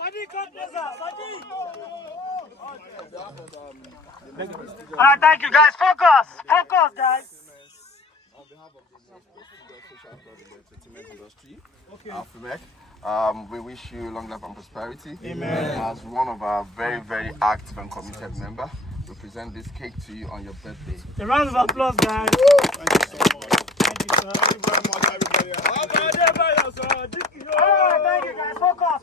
Alright, thank you guys. Focus, guys. On behalf of the Social Club in the entertainment industry, FUMEC, we wish you long life and prosperity. Amen. As one of our very, very active and committed members, we present this cake to you on your birthday. A round of applause, guys. Thank you so much. Thank you, sir. Thank you very much, everybody. Alright, thank you guys. Focus.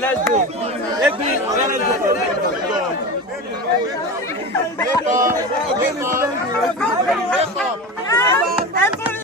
Let's go. Let's go.